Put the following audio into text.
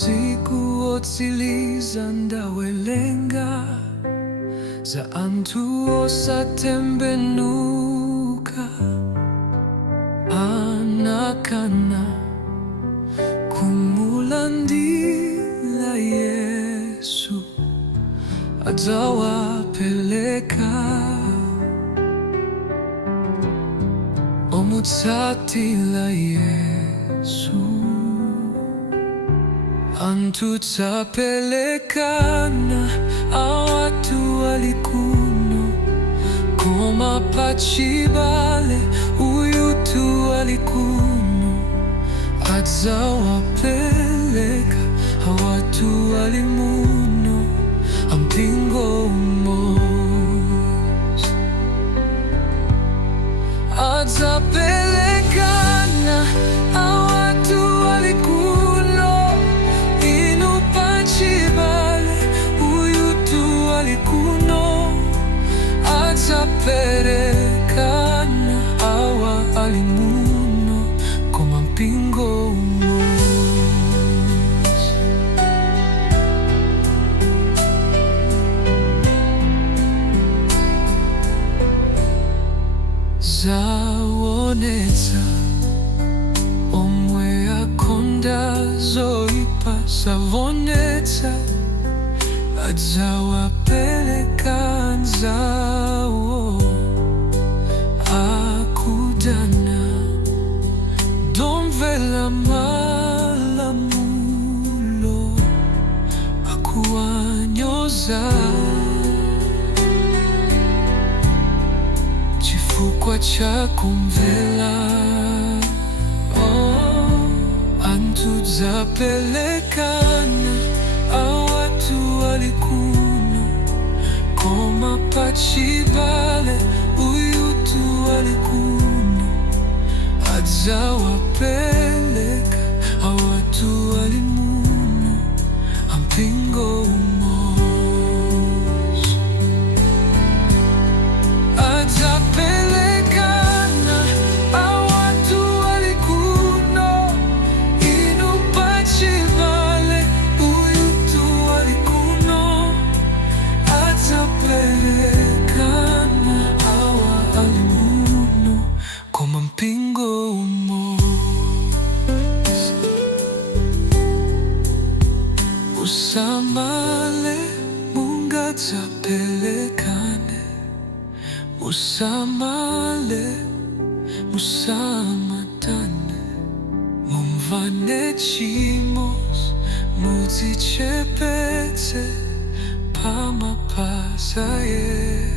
zikuotsiliza ndawelenga za antu osatembenuka anakana kumulandila Yesu adzawapeleka omutsatila Yesu antu tsapelekana awatu walikuno koma pachibale uyutu walikuno adzawapeleka awatu walimuno ampingo umoja adzapelekana awatu walikuno inu pachibale uyutu walikuno adzaperekana awa alimuno koma mpingo umoja zawonetsa omwe akonda zoipa zawonetsa adzawapeleka nzawo akudana domvela malamulo akuwanyoza chifukwa cha kumvela antu dzapelekana awatu walikuno koma pachibale uyutu walikuno adzawapeleka awatu walimuno ampingo umoja adzapelekana awatu walikuno inu pachibale uyutu walikuno adzapelekana awa alimuno koma mpingo umoja usamale mungadzapelekane musamale musamatane mumvane chimos mudzichepetse pamapazi a Yesu.